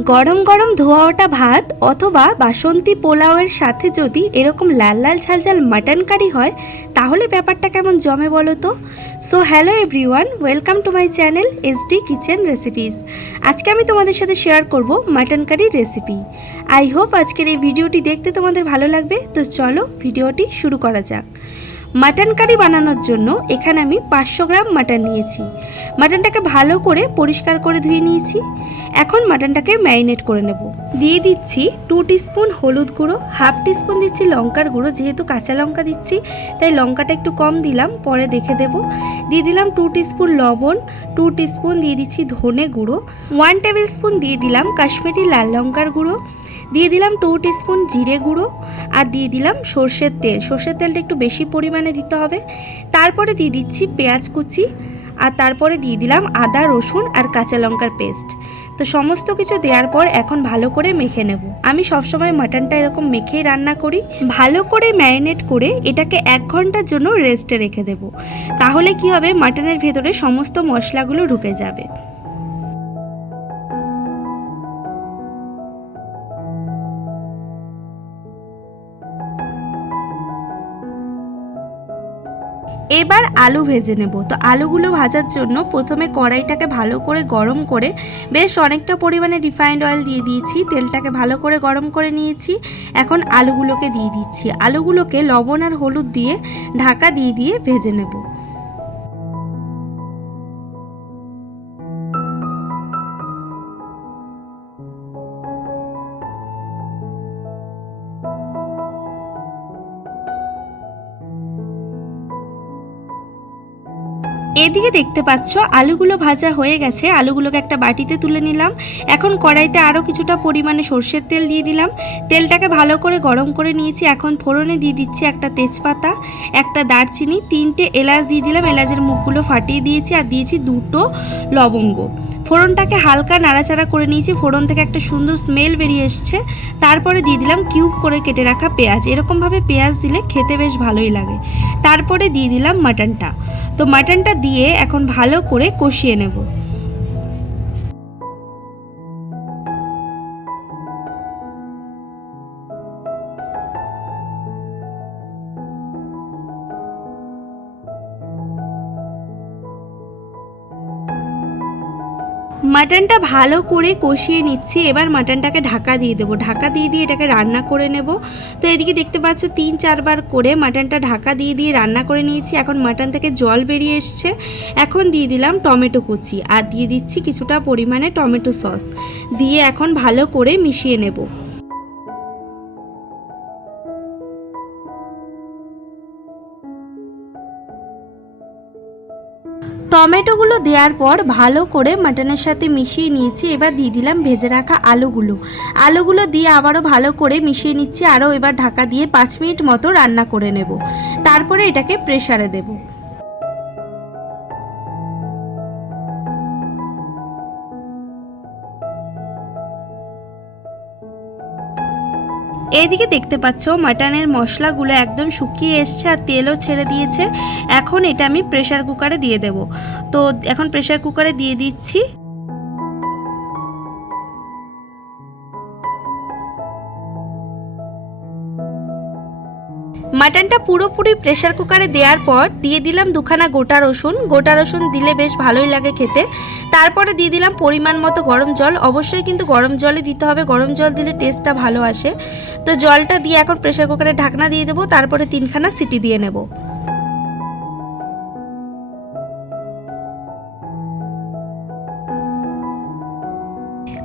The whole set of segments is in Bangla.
গরম গরম ধোয়া ওটা ভাত অথবা বাসন্তী পোলাওয়ের সাথে যদি এরকম লাল লাল ঝাল ঝাল মাটন কারি হয়, তাহলে ব্যাপারটা কেমন জমে বলো তো? So hello everyone welcome to my channel SD kitchen recipes আজকে আমি তোমাদের সাথে শেয়ার করব মাটন কারির রেসিপি আই হোপ আজকের এই ভিডিওটি দেখতে তোমাদের ভালো লাগবে, তো চলো ভিডিওটি শুরু করা যাক। মাটন কারি বানানোর জন্য এখানে আমি পাঁচশো গ্রাম মাটন নিয়েছি। মাটনটাকে ভালো করে পরিষ্কার করে ধুয়ে নিয়েছি। এখন মাটনটাকে ম্যারিনেট করে নেব। দিয়ে দিচ্ছি টু টিস্পুন হলুদ গুঁড়ো, হাফ টিস্পুন দিচ্ছি লঙ্কার গুঁড়ো, যেহেতু কাঁচা লঙ্কা দিচ্ছি, তাই লঙ্কাটা একটু কম দিলাম, পরে দেখে দেব। দিয়ে দিলাম টু টিস্পুন লবণ, টু টিস্পুন দিয়ে দিচ্ছি ধনে গুঁড়ো, ওয়ান টেবিল স্পুন দিয়ে দিলাম কাশ্মীরি লাল লঙ্কার গুঁড়ো দিয়ে দিলাম টু টিস্পুন জিরে গুঁড়ো আর দিয়ে দিলাম সর্ষের তেল। সর্ষের তেলটা একটু বেশি পরিমাণে দিতে হবে। তারপরে দিয়ে দিচ্ছি পেঁয়াজ কুচি আর তারপরে দিয়ে দিলাম আদা, রসুন আর কাঁচা লঙ্কার পেস্ট। তো সমস্ত কিছু দেওয়ার পর এখন ভালো করে মেখে নেব। আমি সবসময় মাটনটা এরকম মেখেই রান্না করি। ভালো করে ম্যারিনেট করে এটাকে এক ঘণ্টার জন্য রেস্টে রেখে দেব। তাহলে কি হবে? মাটনের ভেতরে সমস্ত মশলাগুলো ঢুকে যাবে। এবার আলু ভেজে নেব। তো আলুগুলো ভাজার জন্য প্রথমে কড়াইটাকে ভালো করে গরম করে বেশ অনেকটা পরিমাণে রিফাইন্ড অয়েল দিয়ে দিয়েছি। তেলটাকে ভালো করে গরম করে নিয়েছি। এখন আলুগুলোকে দিয়ে দিচ্ছি। আলুগুলোকে লবণ আর হলুদ দিয়ে ঢাকা দিয়ে দিয়ে ভেজে নেব। এদিকে দেখতে পাচ্ছ, আলুগুলো ভাজা হয়ে গেছে। আলুগুলোকে একটা বাটিতে তুলে নিলাম। এখন কড়াইতে আরও কিছুটা পরিমাণে সর্ষের তেল দিয়ে দিলাম। তেলটাকে ভালো করে গরম করে নিয়েছি। এখন ফোড়নে দিয়ে দিচ্ছি একটা তেজপাতা, একটা দারচিনি, তিনটে এলাচ দিয়ে দিলাম। এলাচের মুখগুলো ফাটিয়ে দিয়েছি আর দিয়েছি দুটো লবঙ্গ। ফোড়নটাকে হালকা নাড়াচাড়া করে নিয়েছি। ফোড়ন থেকে একটা সুন্দর স্মেল বেরিয়ে এসছে। তারপরে দিয়ে দিলাম কিউব করে কেটে রাখা পেঁয়াজ। এরকমভাবে পেঁয়াজ দিলে খেতে বেশ ভালোই লাগে। তারপরে দিয়ে দিলাম মাটনটা তো মাটনটা দিয়ে এখন ভালো করে কষিয়ে নেব। মাটনটা ভালো করে কষিয়ে নিচ্ছি। এবার মাটনটাকে ঢাকা দিয়ে দেবো। ঢাকা দিয়ে দিয়ে এটাকে রান্না করে নেব। তো এদিকে দেখতে পাচ্ছ, তিন চারবার করে মাটনটা ঢাকা দিয়ে দিয়ে রান্না করে নিয়েছি। এখন মাটন থেকে জল বেরিয়ে এসছে। এখন দিয়ে দিলাম টমেটো কুচি। আর দিয়ে দিচ্ছি কিছুটা পরিমাণে টমেটো সস। দিয়ে এখন ভালো করে মিশিয়ে নেব। টমেটোগুলো দেওয়ার পর ভালো করে মাটনের সাথে মিশিয়ে নিয়েছি। এবার দিয়ে দিলাম ভেজে রাখা আলুগুলো। আলুগুলো দিয়ে আবারও ভালো করে মিশিয়ে নিচ্ছি। আরও এবার ঢাকা দিয়ে পাঁচ মিনিট মতো রান্না করে নেব। তারপরে এটাকে প্রেশারে দেবো। এইদিকে দেখতে পাচ্ছ মাটনের মশলাগুলো একদম শুকিয়ে এসছে আর তেলও ছেড়ে দিয়েছে। এখন এটা আমি প্রেশার কুকারে দিয়ে দেব। তো এখন প্রেশার কুকারে দিয়ে দিচ্ছি। মাটনটা পুরোপুরি প্রেশার কুকারে দেওয়ার পর দিয়ে দিলাম দুখানা গোটা রসুন। গোটা রসুন দিলে বেশ ভালোই লাগে খেতে। তারপরে দিয়ে দিলাম পরিমাণ মতো গরম জল। অবশ্যই কিন্তু গরম জলে দিতে হবে। গরম জল দিলে টেস্টটা ভালো আসে। তো জলটা দিয়ে এখন প্রেশার কুকারে ঢাকনা দিয়ে দেবো। তারপরে তিনখানা সিটি দিয়ে নেব।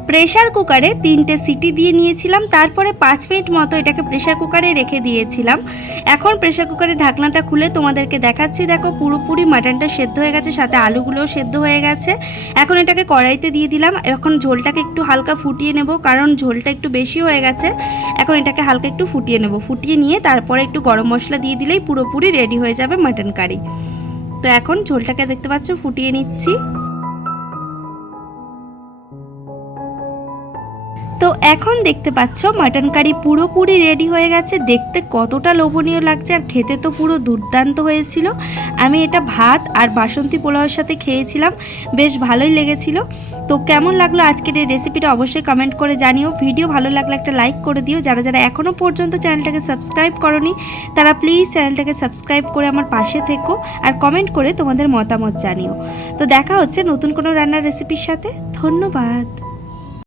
প্রেশার কুকারে তিনটে সিটি দিয়ে নিয়েছিলাম, তারপরে পাঁচ মিনিট মতো এটাকে প্রেশার কুকারে রেখে দিয়েছিলাম। এখন প্রেশার কুকারের ঢাকনাটা খুলে তোমাদেরকে দেখাচ্ছি, দেখো পুরোপুরি মাটনটা সেদ্ধ হয়ে গেছে, সাথে আলুগুলোও সেদ্ধ হয়ে গেছে। এখন এটাকে কড়াইতে দিয়ে দিলাম, এখন ঝোলটাকে একটু হালকা ফুটিয়ে নেব, কারণ ঝোলটা একটু বেশি হয়ে গেছে। এখন এটাকে হালকা একটু ফুটিয়ে নেব, ফুটিয়ে নিয়ে তারপরে একটু গরম মশলা দিয়ে দিলেই পুরোপুরি রেডি হয়ে যাবে মাটন কারি তো এখন ঝোলটাকে দেখতে পাচ্ছ, ফুটিয়ে নিচ্ছি। এখন দেখতে পাচ্ছ মাটন কারি পুরোপুরি রেডি হয়ে গেছে। দেখতে কতটা লোভনীয় লাগছে আর খেতে তো পুরো দুর্দান্ত হয়েছিল। আমি এটা ভাত আর বাসন্তী পোলাওয়ের সাথে খেয়েছিলাম, বেশ ভালোই লেগেছিল। তো কেমন লাগল আজকের এই রেসিপিটা অবশ্যই কমেন্ট করে জানিও। ভিডিও ভালো লাগলে একটা লাইক করে দিও। যারা যারা এখনও পর্যন্ত চ্যানেলটাকে সাবস্ক্রাইব করনি, তারা প্লিজ চ্যানেলটাকে সাবস্ক্রাইব করে আমার পাশে থেকো আর কমেন্ট করে তোমাদের মতামত জানিও। তো দেখা হচ্ছে নতুন কোনো রান্নার রেসিপির সাথে। ধন্যবাদ।